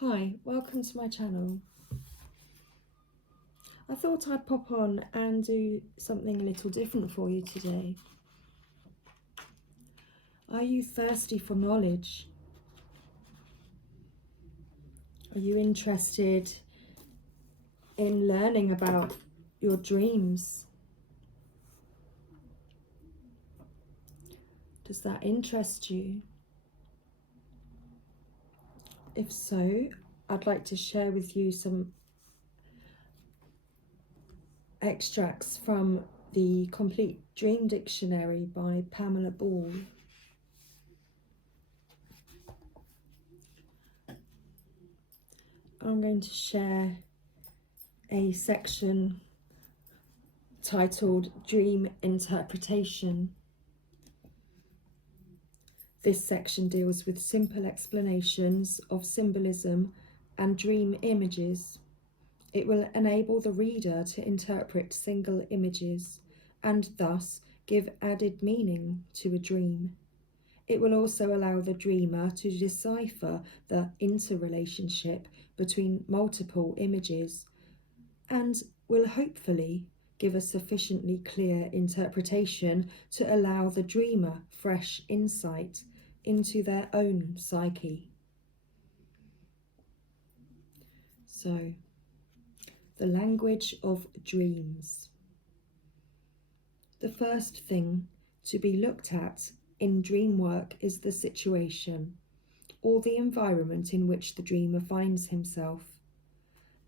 Hi, welcome to my channel. I thought I'd pop on and do something a little different for you today. Are you thirsty for knowledge? Are you interested in learning about your dreams? Does that interest you? If so, I'd like to share with you some extracts from the Complete Dream Dictionary by Pamela Ball. I'm going to share a section titled Dream Interpretation. This section deals with simple explanations of symbolism and dream images. It will enable the reader to interpret single images and thus give added meaning to a dream. It will also allow the dreamer to decipher the interrelationship between multiple images and will hopefully give a sufficiently clear interpretation to allow the dreamer fresh insight into their own psyche. So, the language of dreams. The first thing to be looked at in dream work is the situation, or the environment in which the dreamer finds himself.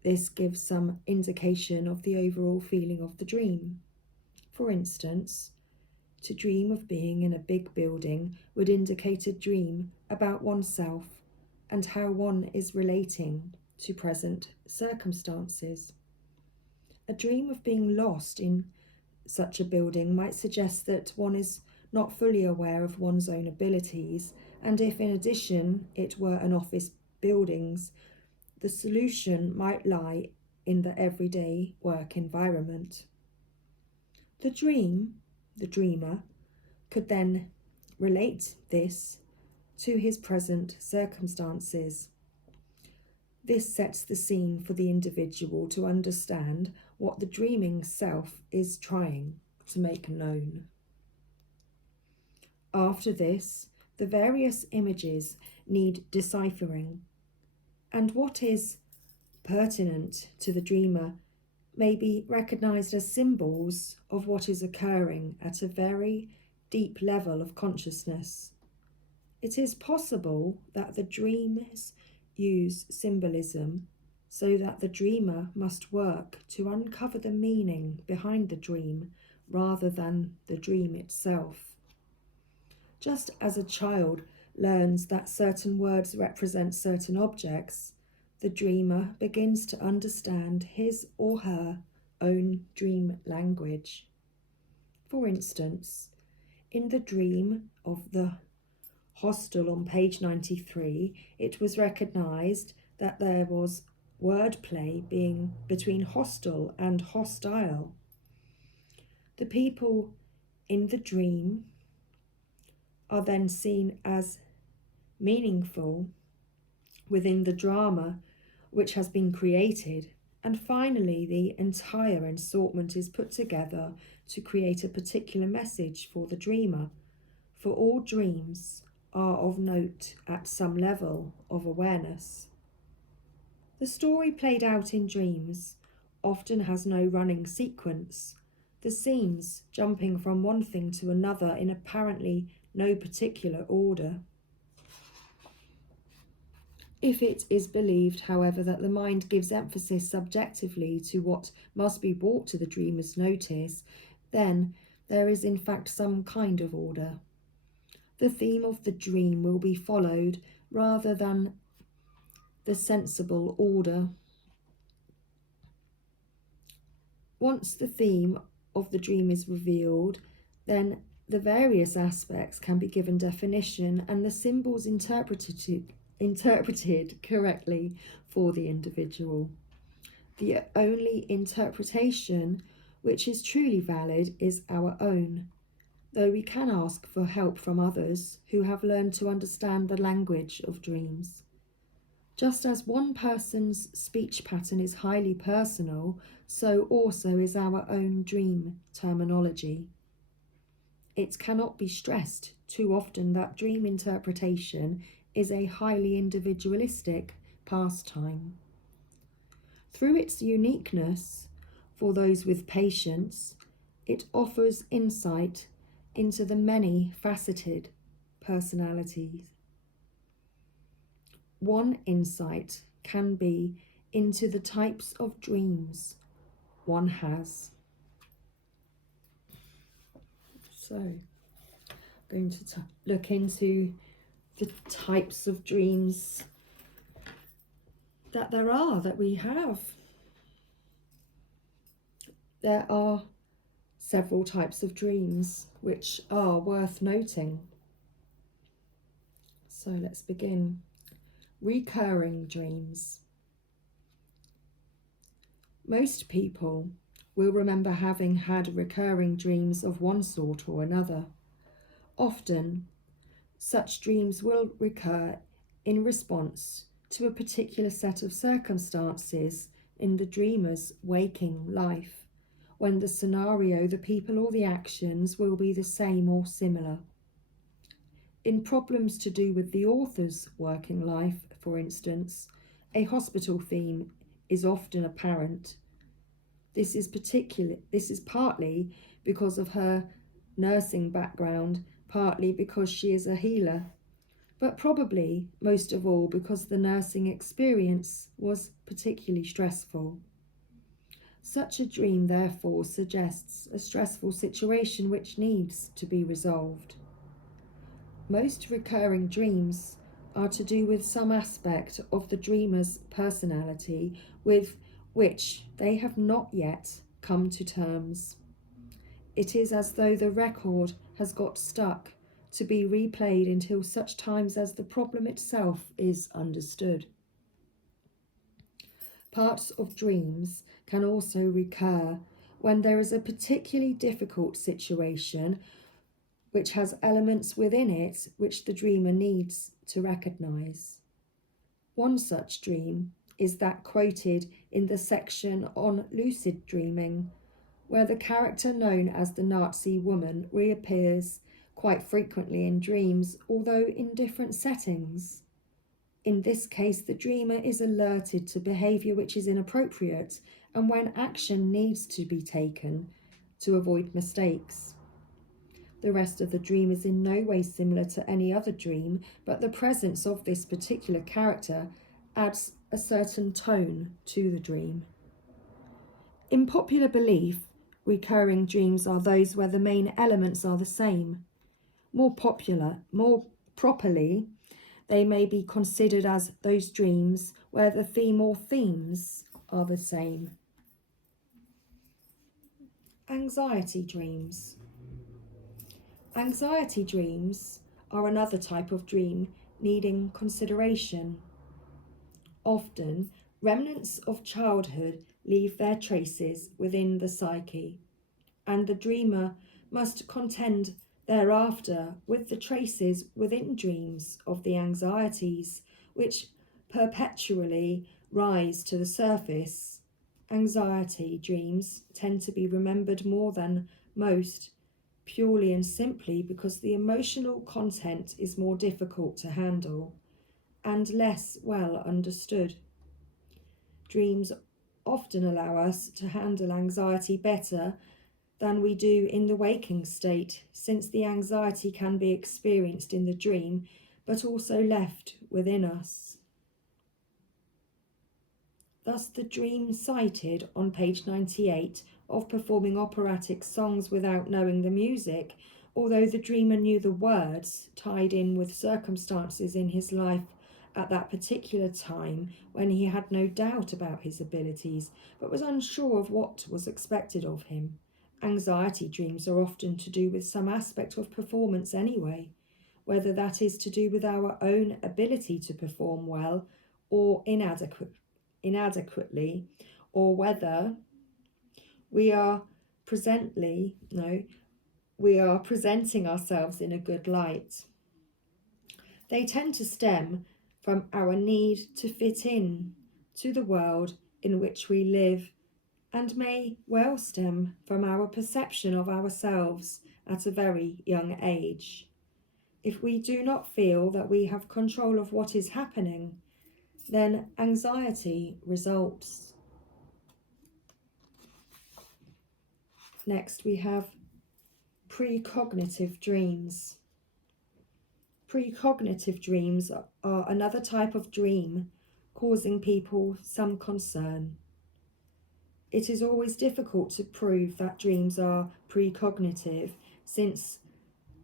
This gives some indication of the overall feeling of the dream. For instance, to dream of being in a big building would indicate a dream about oneself and how one is relating to present circumstances. A dream of being lost in such a building might suggest that one is not fully aware of one's own abilities, and if in addition it were an office buildings, the solution might lie in the everyday work environment. The dreamer, could then relate this to his present circumstances. This sets the scene for the individual to understand what the dreaming self is trying to make known. After this, the various images need deciphering, and what is pertinent to the dreamer may be recognized as symbols of what is occurring at a very deep level of consciousness. It is possible that the dreams use symbolism so that the dreamer must work to uncover the meaning behind the dream rather than the dream itself. Just as a child learns that certain words represent certain objects, the dreamer begins to understand his or her own dream language. For instance, in the dream of the hostel on page 93, it was recognised that there was wordplay being between hostel and hostile. The people in the dream are then seen as meaningful within the drama which has been created, and finally the entire assortment is put together to create a particular message for the dreamer, for all dreams are of note at some level of awareness. The story played out in dreams often has no running sequence, the scenes jumping from one thing to another in apparently no particular order. If it is believed, however, that the mind gives emphasis subjectively to what must be brought to the dreamer's notice, then there is in fact some kind of order. The theme of the dream will be followed rather than the sensible order. Once the theme of the dream is revealed, then the various aspects can be given definition and the symbols interpreted correctly for the individual. The only interpretation which is truly valid is our own, though we can ask for help from others who have learned to understand the language of dreams. Just as one person's speech pattern is highly personal, so also is our own dream terminology. It cannot be stressed too often that dream interpretation is a highly individualistic pastime. Through its uniqueness, for those with patience, it offers insight into the many faceted personalities. One insight can be into the types of dreams one has. So, I'm going to look into the types of dreams that we have. There are several types of dreams which are worth noting. So let's begin. Recurring dreams. Most people will remember having had recurring dreams of one sort or another. Often, such dreams will recur in response to a particular set of circumstances in the dreamer's waking life, when the scenario, the people or the actions will be the same or similar. In problems to do with the author's working life, for instance, a hospital theme is often apparent. This is partly because of her nursing background, partly because she is a healer, but probably most of all because the nursing experience was particularly stressful. Such a dream therefore suggests a stressful situation which needs to be resolved. Most recurring dreams are to do with some aspect of the dreamer's personality with which they have not yet come to terms. It is as though the record has got stuck to be replayed until such times as the problem itself is understood. Parts of dreams can also recur when there is a particularly difficult situation which has elements within it which the dreamer needs to recognise. One such dream is that quoted in the section on lucid dreaming, where the character known as the Nazi woman reappears quite frequently in dreams, although in different settings. In this case, the dreamer is alerted to behaviour which is inappropriate and when action needs to be taken to avoid mistakes. The rest of the dream is in no way similar to any other dream, but the presence of this particular character adds a certain tone to the dream. In popular belief, recurring dreams are those where the main elements are the same. More properly, they may be considered as those dreams where the theme or themes are the same. Anxiety dreams. Anxiety dreams are another type of dream needing consideration. Often, remnants of childhood leave their traces within the psyche, and the dreamer must contend thereafter with the traces within dreams of the anxieties which perpetually rise to the surface. Anxiety dreams tend to be remembered more than most, purely and simply because the emotional content is more difficult to handle and less well understood. Dreams often allow us to handle anxiety better than we do in the waking state, since the anxiety can be experienced in the dream but also left within us. Thus, the dream cited on page 98 of performing operatic songs without knowing the music, although the dreamer knew the words, tied in with circumstances in his life at that particular time when he had no doubt about his abilities, but was unsure of what was expected of him. Anxiety dreams are often to do with some aspect of performance anyway, whether that is to do with our own ability to perform well or inadequately, or whether we are presenting ourselves in a good light. They tend to stem from our need to fit in to the world in which we live, and may well stem from our perception of ourselves at a very young age. If we do not feel that we have control of what is happening, then anxiety results. Next, we have precognitive dreams. Precognitive dreams are another type of dream causing people some concern. It is always difficult to prove that dreams are precognitive, since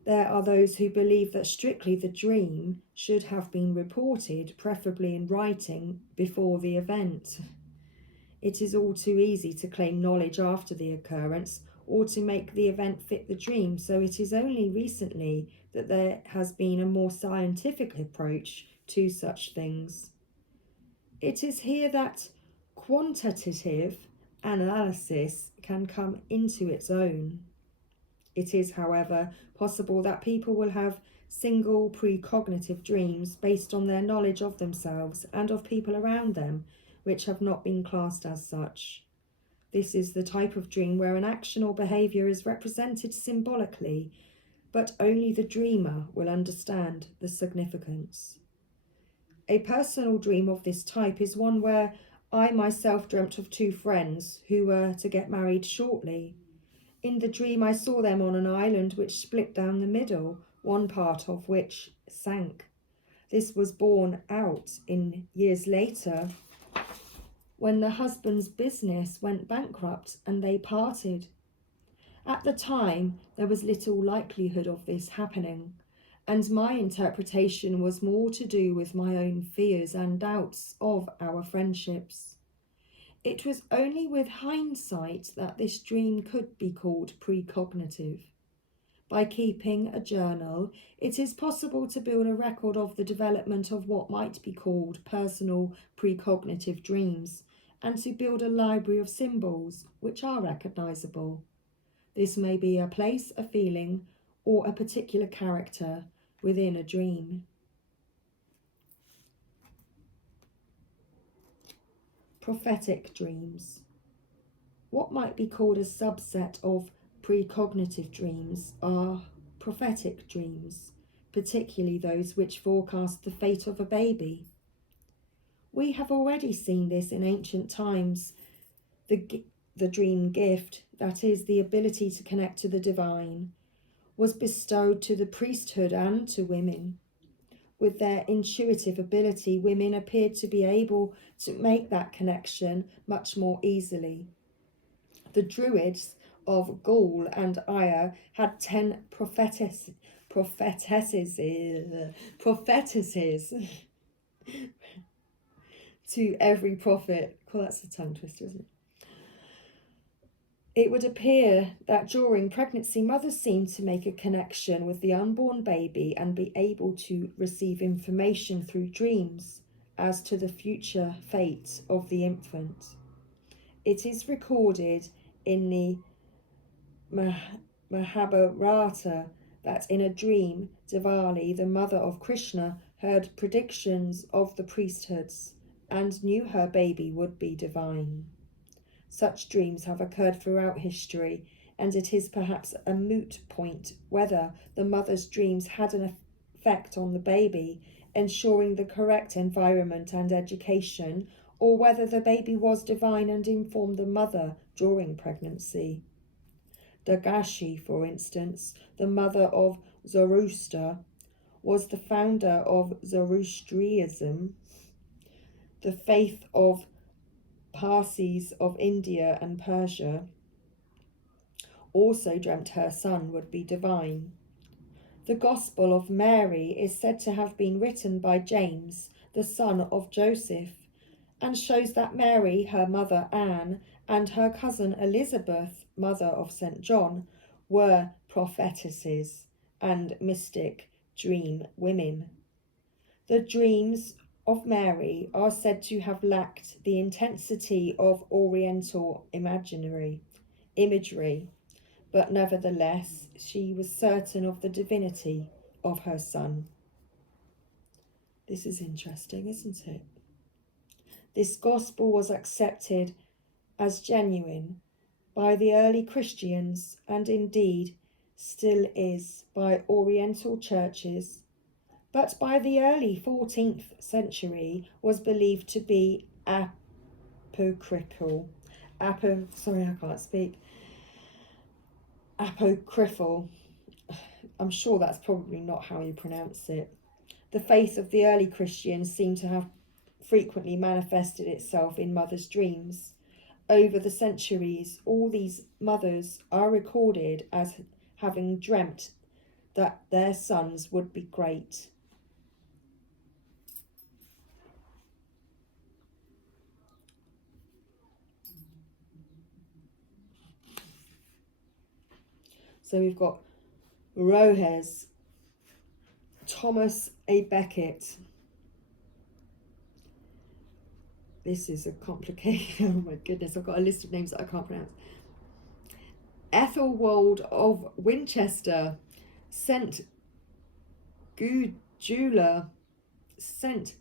there are those who believe that strictly the dream should have been reported, preferably in writing, before the event. It is all too easy to claim knowledge after the occurrence or to make the event fit the dream, so it is only recently that there has been a more scientific approach to such things. It is here that quantitative analysis can come into its own. It is, however, possible that people will have single precognitive dreams based on their knowledge of themselves and of people around them, which have not been classed as such. This is the type of dream where an action or behaviour is represented symbolically, but only the dreamer will understand the significance. A personal dream of this type is one where I myself dreamt of two friends who were to get married shortly. In the dream I saw them on an island which split down the middle, one part of which sank. This was borne out in years later when the husband's business went bankrupt and they parted. At the time, there was little likelihood of this happening, and my interpretation was more to do with my own fears and doubts of our friendships. It was only with hindsight that this dream could be called precognitive. By keeping a journal, it is possible to build a record of the development of what might be called personal precognitive dreams, and to build a library of symbols which are recognizable. This may be a place, a feeling, or a particular character within a dream. Prophetic dreams. What might be called a subset of precognitive dreams are prophetic dreams, particularly those which forecast the fate of a baby. We have already seen this in ancient times. The dream gift, that is, the ability to connect to the divine, was bestowed to the priesthood and to women. With their intuitive ability, women appeared to be able to make that connection much more easily. The Druids of Gaul and Ire had 10 prophetesses to every prophet. Well, that's a tongue twister, isn't it? It would appear that during pregnancy, mothers seem to make a connection with the unborn baby and be able to receive information through dreams as to the future fate of the infant. It is recorded in the Mahabharata that in a dream, Diwali, the mother of Krishna, heard predictions of the priesthoods and knew her baby would be divine. Such dreams have occurred throughout history, and it is perhaps a moot point whether the mother's dreams had an effect on the baby, ensuring the correct environment and education, or whether the baby was divine and informed the mother during pregnancy. Dagashi, for instance, the mother of Zoroaster, was the founder of Zoroastrianism, the faith of Parsis of India and Persia. Also dreamt her son would be divine. The Gospel of Mary is said to have been written by James, the son of Joseph, and shows that Mary, her mother Anne, and her cousin Elizabeth, mother of St. John, were prophetesses and mystic dream women. The dreams of Mary are said to have lacked the intensity of Oriental imagery, but nevertheless she was certain of the divinity of her son. This is interesting, isn't it? This gospel was accepted as genuine by the early Christians and indeed still is by Oriental churches, but by the early 14th century was believed to be apocryphal. Apocryphal. I'm sure that's probably not how you pronounce it. The faith of the early Christians seemed to have frequently manifested itself in mothers' dreams. Over the centuries, all these mothers are recorded as having dreamt that their sons would be great. So we've got Rohes, Thomas A. Becket. This is a complicated, oh my goodness, I've got a list of names that I can't pronounce. Ethelwold of Winchester, St. Gudula, St.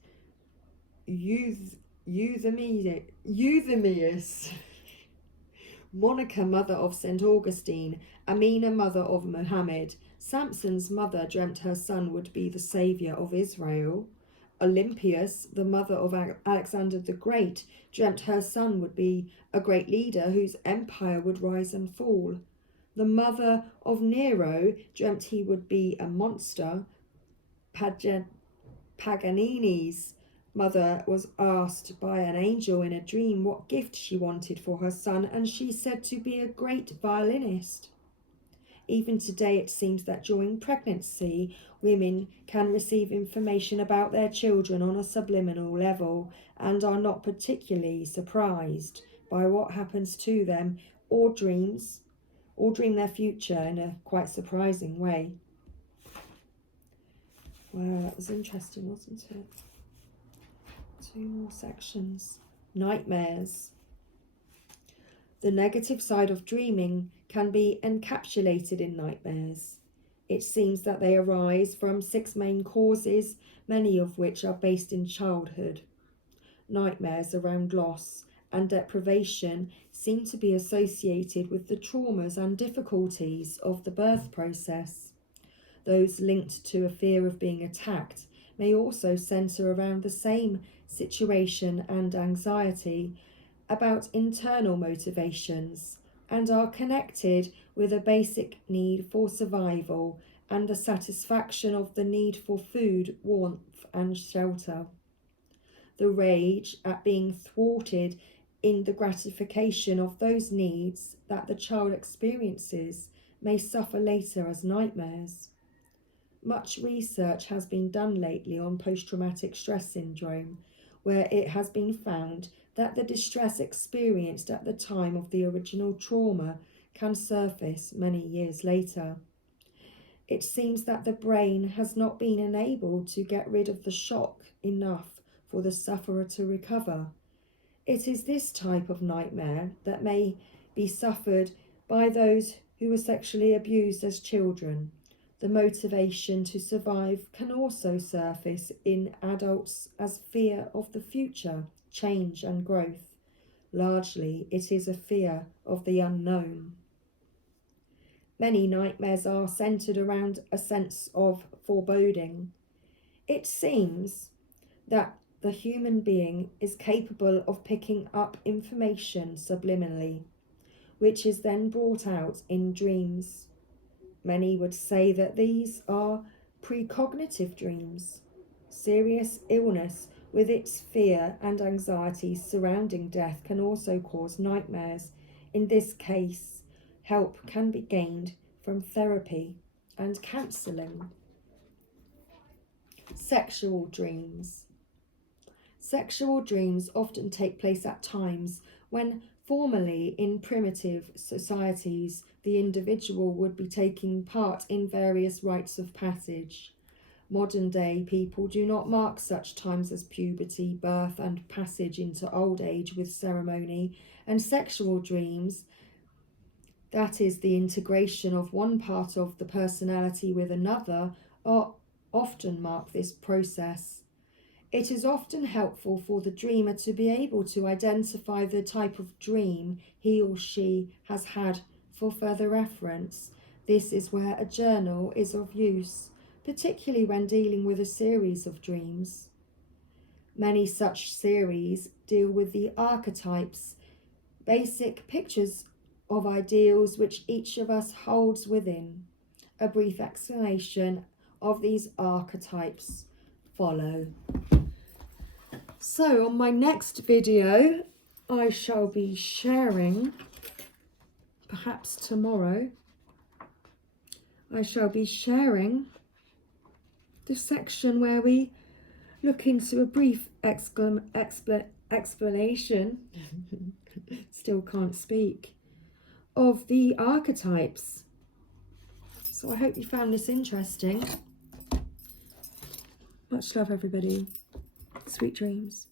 Euthemius, Monica, mother of St. Augustine, Amina, mother of Muhammad. Samson's mother dreamt her son would be the saviour of Israel. Olympias, the mother of Alexander the Great, dreamt her son would be a great leader whose empire would rise and fall. The mother of Nero dreamt he would be a monster. Paganini's mother was asked by an angel in a dream what gift she wanted for her son, and she said to be a great violinist. Even today, it seems that during pregnancy, women can receive information about their children on a subliminal level and are not particularly surprised by what happens to them or dream their future in a quite surprising way. Wow, that was interesting, wasn't it? 2 more sections. Nightmares. The negative side of dreaming can be encapsulated in nightmares. It seems that they arise from 6 main causes, many of which are based in childhood. Nightmares around loss and deprivation seem to be associated with the traumas and difficulties of the birth process. Those linked to a fear of being attacked may also centre around the same situation and anxiety about internal motivations and are connected with a basic need for survival and the satisfaction of the need for food, warmth and shelter. The rage at being thwarted in the gratification of those needs that the child experiences may suffer later as nightmares. Much research has been done lately on post-traumatic stress syndrome, where it has been found that the distress experienced at the time of the original trauma can surface many years later. It seems that the brain has not been enabled to get rid of the shock enough for the sufferer to recover. It is this type of nightmare that may be suffered by those who were sexually abused as children. The motivation to survive can also surface in adults as fear of the future, change and growth. Largely, it is a fear of the unknown. Many nightmares are centred around a sense of foreboding. It seems that the human being is capable of picking up information subliminally, which is then brought out in dreams. Many would say that these are precognitive dreams. Serious illness with its fear and anxiety surrounding death can also cause nightmares. In this case, help can be gained from therapy and counselling. Sexual dreams. Sexual dreams often take place at times when formerly in primitive societies the individual would be taking part in various rites of passage. Modern day people do not mark such times as puberty, birth and passage into old age with ceremony, and sexual dreams, that is the integration of one part of the personality with another, are often mark this process. It is often helpful for the dreamer to be able to identify the type of dream he or she has had for further reference. This is where a journal is of use, particularly when dealing with a series of dreams. Many such series deal with the archetypes, basic pictures of ideals which each of us holds within. A brief explanation of these archetypes follow. So on my next video, I shall be sharing, perhaps tomorrow, I shall be sharing the section where we look into a brief explanation, still can't speak, of the archetypes. So I hope you found this interesting. Much love, everybody. Sweet dreams.